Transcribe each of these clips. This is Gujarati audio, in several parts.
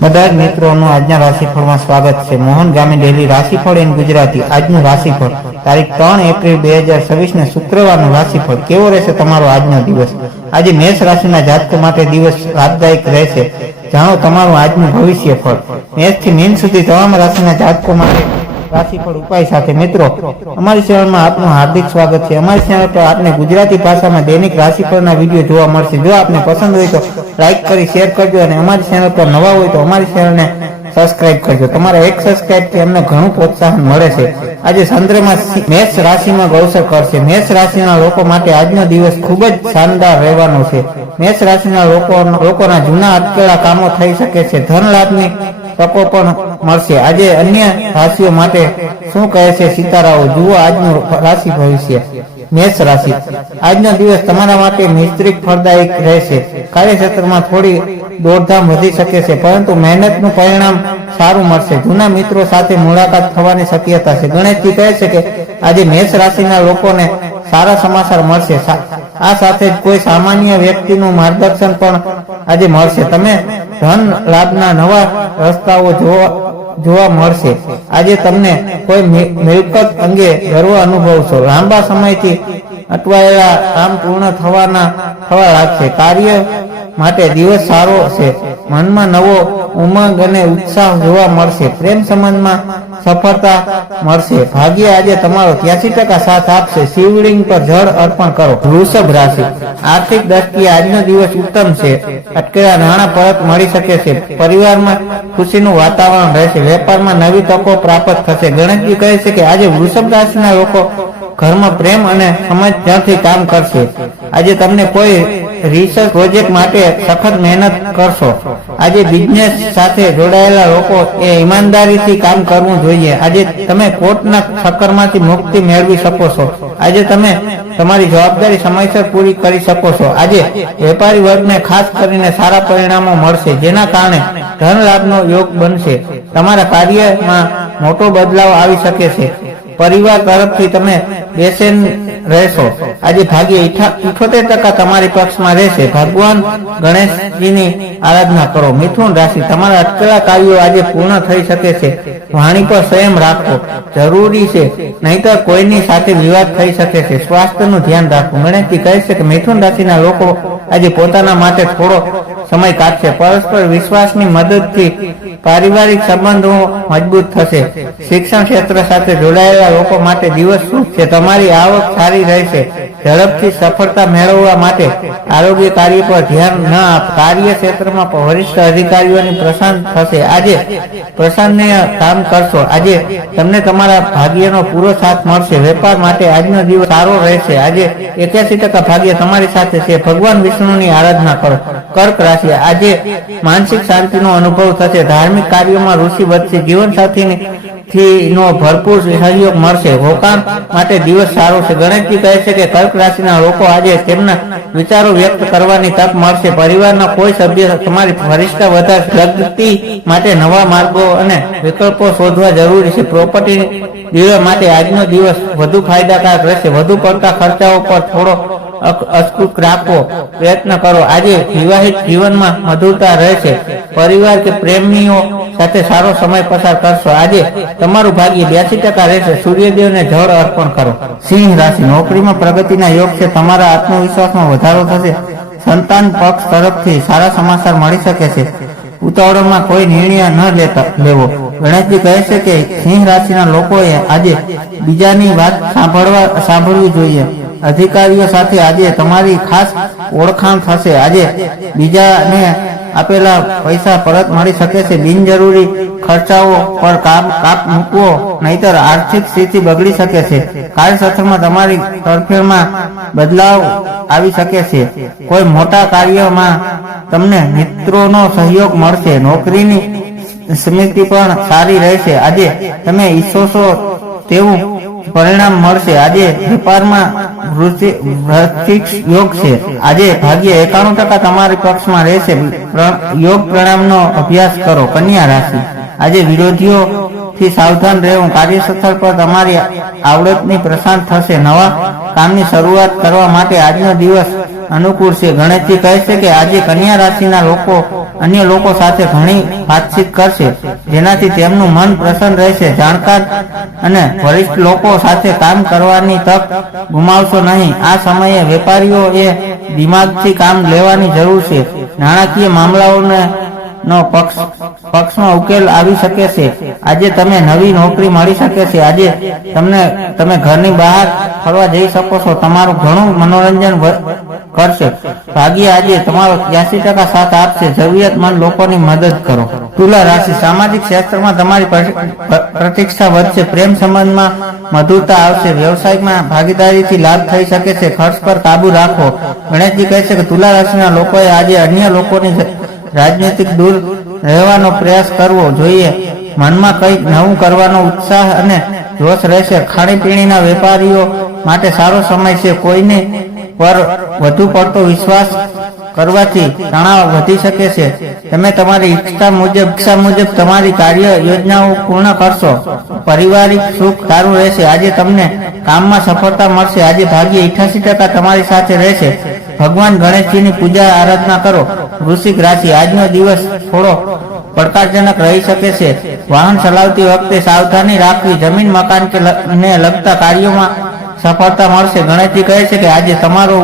બધા જ મિત્રોનું આજના રાશિફળમાં સ્વાગત છે। મોહન ગામે ડેલી રાશિફળ ઇન ગુજરાતી। આજનું રાશિફળ તારીખ 3 એપ્રિલ 2026 ને શુક્રવારનું રાશિફળ। કેવો રહેશે તમારો આજનો દિવસ? આજે મેષ રાશિના જાતકો માટે દિવસ લાભદાયક રહેશે। જાણો તમારું આજનું ભવિષ્યફળ। મેષથી મીન સુધી તમામ રાશિના જાતકો માટે રાશિફળ ઉપાય સાથે। મિત્રો, અમારી ચેનલમાં આપનું હાર્દિક સ્વાગત છે। અમારી ચેનલ પર આપને ગુજરાતી ભાષામાં દૈનિક રાશિફળના વિડીયો જોવા મળશે। જો આપને પસંદ હોય તો લાઈક કરી શેર કરજો અને અમારી ચેનલ પર નવા હોય તો અમારી ચેનલને સબસ્ક્રાઇબ કરજો। તમારા એક સબસ્ક્રાઇબથી અમને ઘણું પ્રોત્સાહન મળે છે। આજે ચંદ્રમા મેષ રાશિમાં ગૌચર કરશે। મેષ રાશિના લોકો માટે આજનો દિવસ ખૂબ જ શાનદાર રહેવાનો છે। મેષ રાશિના લોકોના જૂના અટકેલા કામો થઈ શકે છે। ધન લાભની તકો પણ મળશે। આજે અન્ય રાશિઓ માટે શું કહે છે સિતારાઓ, જુઓ આજનું રાશિ ભવિષ્ય। મેષ રાશિ, આજનો દિવસ તમારા માટે મિશ્રિત ફળદાયક રહેશે। કાર્યક્ષેત્રમાં થોડી દોડધામ વધી શકે છે, પરંતુ મહેનતનું પરિણામ સારું મળશે। જૂના મિત્રો સાથે મુલાકાત થવાની શક્યતા છે। ગણેશજી કહે છે કે આજે મેષ રાશિના લોકોને સારા સમાચાર મળશે। આ સાથે જ કોઈ સામાન્ય વ્યક્તિનું માર્ગદર્શન પણ આજે મળશે। તમે ધન લાભના નવા રસ્તાઓ જોવા મળશે। આજે તમને કોઈ મિલકત અંગે ગર્વ અનુભવશો। લાંબા સમયથી અટવાયેલા કામ પૂર્ણ થવા લાગશે। કાર્ય માટે દિવસ સારો છે। મનમાં નવો ઉમંગ અને ઉત્સાહ જોવા મળશે। પ્રેમ સંબંધમાં સફળતા મળશે। ભાગ્ય આજે તમારો 83% સાથ આપશે। શિવલિંગ પર જળ અર્પણ કરો। વૃષભ રાશિ, આર્થિક દ્રષ્ટિએ આજનો દિવસ ઉત્તમ છે। અટકેલા નાણાં પરત મળી શકે છે। પરિવારમાં ખુશીનું વાતાવરણ રહેશે। વેપારમાં નવી તકો પ્રાપ્ત થશે। ગણેશજી કહે છે કે આજે વૃષભ રાશિના લોકો ઘરમાં પ્રેમ અને સમજથી કામ કરશે। આજે તમને કોઈ રિસર્ચ પ્રોજેક્ટ માટે સખત મહેનત કરશો। આજે બિઝનેસ સાથે જોડાયેલા લોકો એ ઈમાનદારીથી કામ કરવું જોઈએ। આજે તમે કોર્ટના ચક્કરમાંથી મુક્તિ મેળવી શકો છો। આજે તમે તમારી જવાબદારી સમયસર પૂરી કરી શકો છો। આજે વેપારી વર્ગને ખાસ કરીને સારા પરિણામો મળશે, જેના કારણે ધન લાભનો યોગ બનશે। તમારા કાર્યમાં મોટો બદલાવ આવી શકે છે। પરિવાર તરફથી તમે બેચેન રહેશો। આજે ભાગ્ય 78% તમારી પક્ષમાં રહેશે। ભગવાન ગણેશજીની આરાધના કરો। મિથુન રાશિ, તમારા અટકેલા કાર્યો આજે પૂર્ણ થઈ શકે છે। વાણી પર સંયમ રાખવો જરૂરી છે, નહીંતર કોઈની સાથે વિવાદ થઈ શકે છે। સ્વાસ્થ્યનું ધ્યાન રાખવું। ગણેશજી કહે છે કે મિથુન રાશિના લોકો આજે પોતાના માટે થોડો સમય કાઢશે। પરસ્પર વિશ્વાસની મદદથી પારિવારિક સંબંધો મજબૂત થશે। શિક્ષણ ક્ષેત્ર સાથે જોડાયેલા લોકો માટે દિવસ શુભ છે। તમારી આવક સારી રહેશે। ઝડપથી સફળતા મેળવવા માટે આરોગ્ય કાર્ય પર ધ્યાન ન આપ। કાર્ય ક્ષેત્રમાં વરિષ્ઠ અધિકારીઓની પ્રશંસા થશે। આજે પ્રસન્નીય કામ કરશો। આજે તમને તમારા ભાગ્યનો પૂરો સાથ મળશે। વેપાર માટે આજનો દિવસ સારો રહેશે। આજે 81% ભાગ્ય તમારી સાથે છે। ભગવાન વિષ્ણુની આરાધના કરો। કર્ક રાશિ, આજે માનસિક શાંતિનો અનુભવ થશે। ધાર્મિક કાર્યોમાં રુચિ વધશે। જીવનસાથી નો ભરપૂર સહયોગ મળશે। રોકાણ માટે દિવસ સારો છે। ગણેશજી કહે છે કે કર્ક રાશિના લોકો આજે તેમના વિચારો વ્યક્ત કરવાની તક મળશે। પરિવારના કોઈ સભ્ય તમારી વરિષ્ઠતા વધારશે। પ્રગતિ માટે નવા માર્ગો અને વિકલ્પો શોધવા જરૂરી છે। પ્રોપર્ટી ડીલર માટે આજનો દિવસ વધુ ફાયદાકારક રહેશે। વધુ પડતા ખર્ચાઓ પર થોડો અંકુશ રાખવો પ્રયત્ન કરો। આજે વિવાહિત જીવનમાં મધુરતા રહેશે। પરિવાર કે પ્રેમીઓ સાથે સારો સમય પસાર કરશો। આજે તમારું ભાગ્ય 82% રહેશે। સૂર્યદેવને જળ અર્પણ કરો। સિંહ રાશિ, નોકરીમાં પ્રગતિના યોગ છે। તમારા આત્મવિશ્વાસમાં વધારો થશે। સંતાન પક્ષ તરફથી સારા સમાચાર મળી શકે છે। ઉતાવળમાં કોઈ નિર્ણય ન લેવો। ગણેશજી કહે છે કે સિંહ રાશિના લોકોએ આજે બીજાની વાત સાંભળવી જોઈએ। અધિકારીઓ સાથે આજે તમારી ખાસ ઓળખાણ થશે। આજે બીજાને આપેલા પૈસા પરત મળી શકે છે। બિનજરૂરી ખર્ચાઓ પર કાપ મૂકવો, નહીતર આર્થિક સ્થિતિ બગડી શકે છે। કાર્યક્ષેત્રમાં તમારી તરફેણમાં બદલાવ આવી શકે છે। કોઈ મોટા કાર્યમાં તમને મિત્રોનો સહયોગ મળશે। નોકરીની સમિતિ પણ સારી રહેશે। આજે તમે ઈચ્છો છો તેવું પરિણામ મળશે। આજે વેપારમાં વૃદ્ધિ યોગ છે। આજે ભાગ્ય 91% તમારી પક્ષમાં રહેશે। યોગ પ્રણામનો અભ્યાસ કરો। કન્યા રાશિ, આજે વિરોધીઓથી સાવધાન રહેવું। કાર્યસ્થળ પર તમારી આવડતની પ્રશંસા થશે। નવા કામની શરૂઆત કરવા માટે આજનો દિવસ અનુકૂળ છે. ગણેશજી કહે છે કે આજે કન્યા રાશિના લોકો અન્ય લોકો સાથે ઘણી વાતચીત કરશે, જેનાથી તેમનું મન પ્રસન્ન રહેશે. જાણકાર અને વરિષ્ઠ લોકો સાથે કામ કરવાની તક ગુમાવશો નહીં. આ સમયે વેપારીઓએ દિમાગથી કામ લેવાની જરૂર છે. નાણાકીય મામલાઓને પક્ષમાં ઉકેલ આવી શકે છે. આજે તમે નવી નોકરી મળી શકે છે. આજે તમે ઘરની બહાર ફરવા જઈ શકો છો. તમારું ઘણું મનોરંજન કરશે. ભાગ્ય આજે તમારો 83% સાથ આપશે. જરૂરિયાતમંદ લોકોની મદદ કરો. તુલા રાશિ, સામાજિક ક્ષેત્રમાં તમારી પ્રતિષ્ઠા વધશે. પ્રેમ સંબંધમાં મધુરતા આવશે. વ્યવસાયમાં ભાગીદારીથી લાભ થઈ શકે છે. ખર્ચ પર કાબુ રાખો. ગણેશજી કહે છે કે તુલા રાશિના લોકોએ આજે અન્ય લોકોની રાજનીતિક દૂર રહેવાનો પ્રયાસ કરવો જોઈએ. મનમાં કંઈક નવું કરવાનો ઉત્સાહ અને જોશ રહેશે. ખાણીપીણીના વેપારીઓ માટે સારો સમય છે. કોઈને પર વધુ પડતો વિશ્વાસ કરવાથી તણાવ વધી શકે છે. તમે તમારી ઈચ્છા મુજબ તમારી કાર્ય યોજનાઓ પૂર્ણ કરશો. પારિવારિક સુખ સારું રહેશે. આજે તમને કામમાં સફળતા મળશે. આજે ભાગ્ય 88% તમારી સાથે રહેશે. ભગવાન ગણેશજીની પૂજા આરાધના કરો. વૃશ્ચિક રાશિ, આજનો દિવસ થોડો પડકારજનક રહી શકે છે. વાહન ચલાવતી વખતે સાવધાની રાખવી. જમીન મકાન ને લગતા કાર્યોમાં સફળતા મળશે. ગણેશજી કહે છે કે આજે તમારો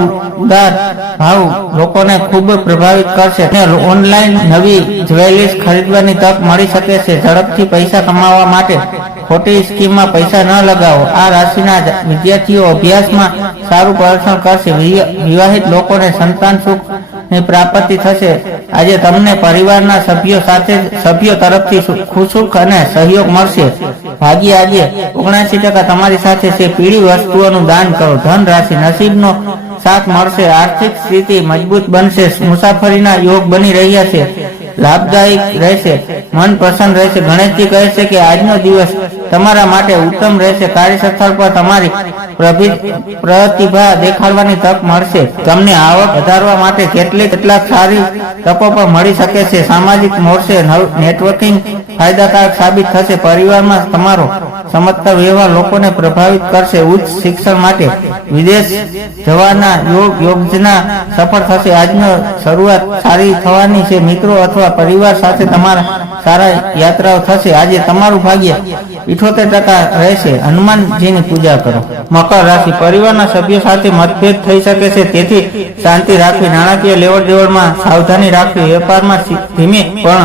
ઉદાર ભાવ લોકોને ખૂબ પ્રભાવિત કરશે. ઓનલાઈન નવી જ્વેલરીઝ ખરીદવાની તક મળી શકે છે. ઝડપથી પૈસા કમાવા માટે ખોટી સ્કીમમાં પૈસા ન લગાવો. આ રાશિના વિદ્યાર્થીઓ અભ્યાસમાં સારું પ્રદર્શન કરશે. વિવાહિત લોકોને સંતાન સુખ ની પ્રાપ્તિ થશે. આજે તમને પરિવારના સભ્યો તરફથી ખુશી અને સહયોગ મળશે. ભાગ્ય આજે 79% તમારી સાથે છે. પીળી વસ્તુઓનું દાન કરો. ધન રાશિ, નસીબનો સાથ મળશે. આર્થિક સ્થિતિ મજબૂત બનશે. મુસાફરીના યોગ બની રહ્યા છે. લાભદાયક રહેશે. મન પ્રસન્ન રહેશે. ગણેશજી કહે છે કે આજનો દિવસ તમારા માટે ઉત્તમ રહેશે. કાર્યસ્થળ પર તમારી પ્રતિભા દેખાડવાની તક મળશે. તમને આવક વધારવા માટે કેટલાક સારી તકો પણ મળી શકે છે. સામાજિક મોરચે નેટવર્કિંગ ફાયદાકારક સાબિત થશે. પરિવારમાં તમારો સમજતા વ્યવહાર લોકોને પ્રભાવિત કરશે. ઉચ્ચ શિક્ષણ માટે વિદેશ જવાના યોજના સફળ થશે. આજનો શરૂઆત સારી થવાની છે. મિત્રો અથવા પરિવાર સાથે તમારા સારા યાત્રાઓ થશે. આજે તમારું ભાગ્ય 78% રહેશે. હનુમાનજીની પૂજા કરો. મકર રાશિ, પરિવારના સભ્યો સાથે મતભેદ થઈ શકે છે, તેથી શાંતિ રાખવી. નાણાકીય લેવડ દેવડમાં સાવધાની રાખવી. વેપારમાં ધીમી પણ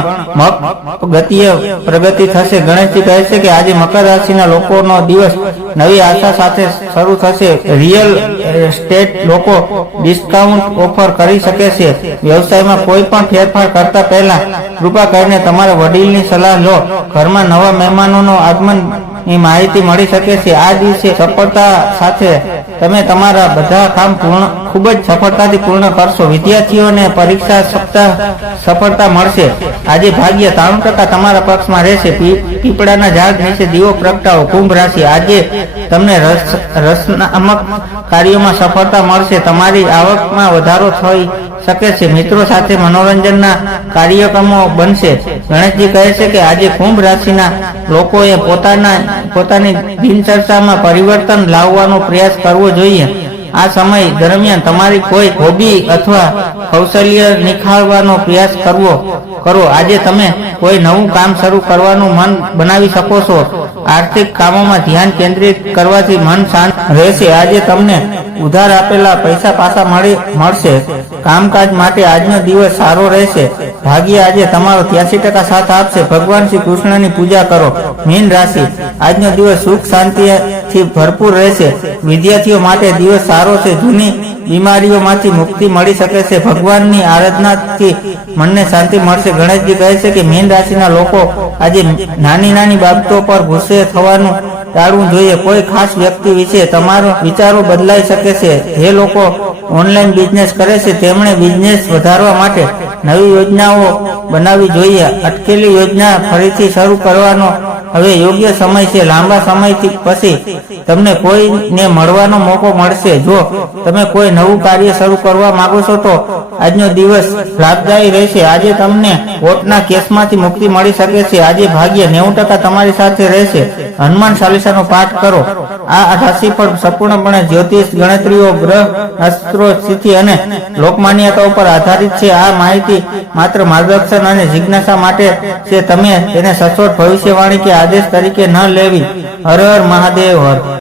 ગતિએ પ્રગતિ થશે. ગણેશજી કહે છે કે આજે મકર રાશિના લોકોનો દિવસ નવી આશા સાથે શરૂ થશે. રિયલ એસ્ટેટ લોકો ડિસ્કાઉન્ટ ઓફર કરી શકે છે. વ્યવસાયમાં કોઈ પણ ફેરફાર કરતા પહેલા કૃપા કરીને તમારા વડીલની સલાહ લો. ઘરમાં નવા મહેમાનોનો આગમન ની માહિતી મળી શકે છે. આ દિવસે સફળતા સાથે તમે તમારા બધા કામ ખૂબ જ સફળતાથી પૂર્ણ કરશો. વિદ્યાર્થીઓને પરીક્ષા સફળતા મળશે. આજે ભાગ્ય 93% તમારા પક્ષમાં રહેશે. પીપળાના ઝાડ નીચે દીવો પ્રગટાવો. કુંભ રાશિ, આજે તમને રસનામક કાર્યોમાં સફળતા મળશે. તમારી આવકમાં વધારો થઈ શકે છે. મિત્રો સાથે મનોરંજનના કાર્યક્રમો બનશે. ગણેશજી કહે છે કે આજે કુંભ રાશિના લોકોએ પોતાની દિનચર્યામાં પરિવર્તન લાવવાનો પ્રયાસ કરવો જોઈએ. આ સમય દરમિયાન તમારી કોઈ હોબી અથવા કૌશલ્ય નિખારવાનો પ્રયાસ કરો. આજે તમે કોઈ નવું કામ શરૂ કરવાનું મન બનાવી શકો છો. આર્થિક કામોમાં ધ્યાન કેન્દ્રિત કરવાથી મન શાંત રહેશે. આજે તમને ઉધાર આપેલા પૈસા પાછા મળશે. કામકાજ માટે આજનો દિવસ સારો રહેશે. ભાગ્ય આજે તમારો 83% સાથ આપશે. ભગવાન શ્રી કૃષ્ણની પૂજા કરો. મીન રાશિ, આજનો દિવસ સુખ શાંતિથી ભરપૂર રહેશે. વિદ્યાર્થીઓ માટે દિવસ સારો છે. જૂની બીમારીઓમાંથી મુક્તિ મળી શકે છે. ભગવાનની આરાધનાથી મનને શાંતિ મળશે. ગણેશજી કહે છે કે મીન રાશિના લોકો આજે નાની બાબતો પર ગુસ્સે થવાનું ટાળવું જોઈએ. કોઈ ખાસ વ્યક્તિ વિશે તમારો વિચારો બદલાઈ શકે છે. જે લોકો ઓનલાઈન બિઝનેસ કરે છે તેમણે બિઝનેસ વધારવા માટે નવી યોજનાઓ બનાવવી જોઈએ. અટકેલી યોજના ફરીથી શરૂ કરવાનો હવે યોગ્ય સમય છે. લાંબા સમયથી પછી તમને કોઈને મળવાનો મોકો મળશે. જો તમે કોઈ નવું કાર્ય શરૂ કરવા માંગો છો તો આજનો દિવસ લાભદાયી રહેશે. આજે તમને કોર્ટના કેસમાંથી મુક્તિ મળી શકે છે. આજે ભાગ્ય 90% તમારી સાથે રહેશે. હનુમાન ચાલીસાનો પાઠ કરો. આ રાશિફળ સંપૂર્ણપણે જ્યોતિષ, ગણતરીઓ, ગ્રહ શાસ્ત્રો, તિથિ અને લોકમાન્યતા ઉપર આધારિત છે. આ માહિતી માત્ર માર્ગદર્શન અને જિજ્ઞાસા માટે છે. તમે તેને સચોટ ભવિષ્યવાણી કે આદેશ તરીકે ન લેવી. હર હર મહાદેવ હર.